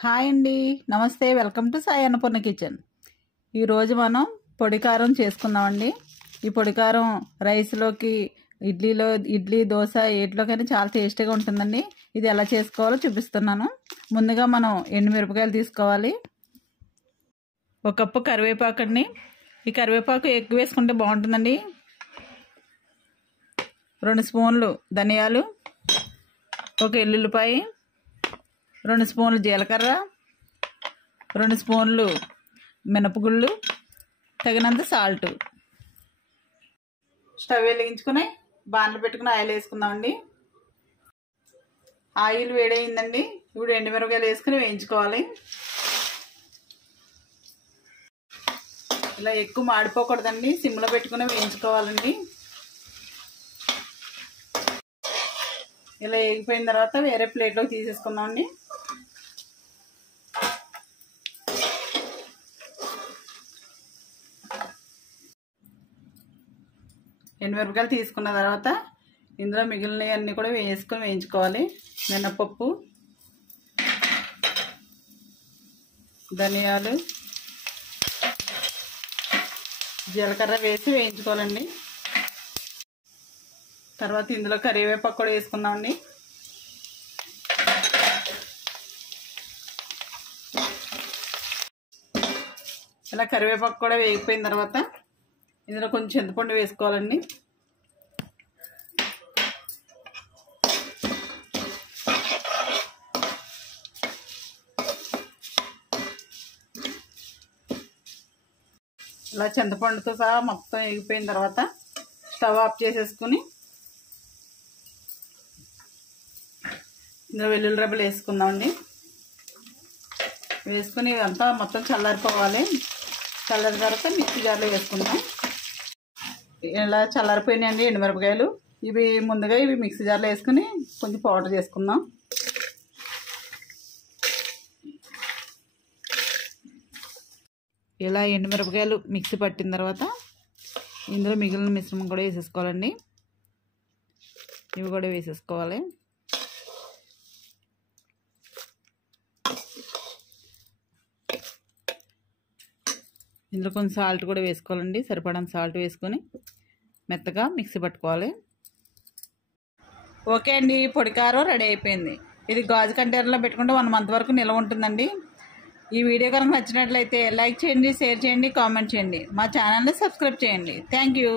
Hi అండి, నమస్తే. Welcome to Sai Annapurna kitchen. ఈరోజు మనం పొడి కారం చేసుకుందామండి. ఈ పొడి కారం రైస్లోకి, ఇడ్లీ దోశ ఏట్లోకైనా చాలా టేస్టీగా ఉంటుందండి. ఇది ఎలా చేసుకోవాలో చూపిస్తున్నాను. ముందుగా మనం ఎండుమిరపకాయలు తీసుకోవాలి. ఒక కప్పు కరివేపాకు అండి. ఈ కరివేపాకు ఎక్కువ వేసుకుంటే బాగుంటుందండి. 2 స్పూన్లు ధనియాలు, ఒక ఎల్లుల్లిపాయ, 2 స్పూన్లు జీలకర్ర, 2 స్పూన్లు మినపగుళ్ళు, తగినంత సాల్ట్. స్టవ్ వెలిగించుకుని బాణలు పెట్టుకుని ఆయిల్ వేసుకుందామండి. ఆయిల్ వేడయిందండి. ఇప్పుడు ఎండుమిరపకాయలు వేసుకుని వేయించుకోవాలి. ఇలా ఎక్కువ మాడిపోకూడదండి, సిమ్లో పెట్టుకుని వేయించుకోవాలండి. ఇలా వేగిపోయిన తర్వాత వేరే ప్లేట్లోకి తీసేసుకుందామండి. ఎండుమిరపకాయలు తీసుకున్న తర్వాత ఇందులో మిగిలినవన్నీ కూడా వేసుకొని వేయించుకోవాలి. మినపప్పు, ధనియాలు, జీలకర్ర వేసి వేయించుకోవాలండి. తర్వాత ఇందులో కరివేపాకు కూడా వేసుకుందామండి. ఇలా కరివేపాకు కూడా వేగిపోయిన తర్వాత ఇందులో కొంచెం చింతపండు వేసుకోవాలండి. ఇలా చింతపండుతో సహా మొత్తం వేగిపోయిన తర్వాత స్టవ్ ఆఫ్ చేసేసుకుని ఇందులో వెల్లుల్లి రెబ్బలు వేసుకుందామండి. వేసుకుని ఇదంతా మొత్తం చల్లారిపోవాలి. చల్లారిన తర్వాత మిక్సీ జార్లో వేసుకుందాం. ఇలా చల్లారిపోయినాయండి ఎండుమిరపకాయలు. ముందుగా ఇవి మిక్సీ జార్లో వేసుకుని కొంచెం పౌడర్ చేసుకుందాం. ఇలా ఎండుమిరపకాయలు మిక్సీ పట్టిన తర్వాత ఇందులో మిగిలిన మిశ్రమం కూడా వేసేసుకోవాలండి. ఇవి కూడా వేసేసుకోవాలి. ఇందులో కొంచెం సాల్ట్ కూడా వేసుకోవాలండి. సరిపడంత సాల్ట్ వేసుకొని మెత్తగా మిక్సీ పట్టుకోవాలి. ఓకే అండి, పొడి కారం రెడీ అయిపోయింది. ఇది గాజు కంటైనర్లో పెట్టుకుంటే 1 మంత్ వరకు నిల్వ ఉంటుందండి. ఈ వీడియో కనుక నచ్చినట్లయితే లైక్ చేయండి, షేర్ చేయండి, కామెంట్ చేయండి. మా ఛానల్ని సబ్స్క్రైబ్ చేయండి. Thank you.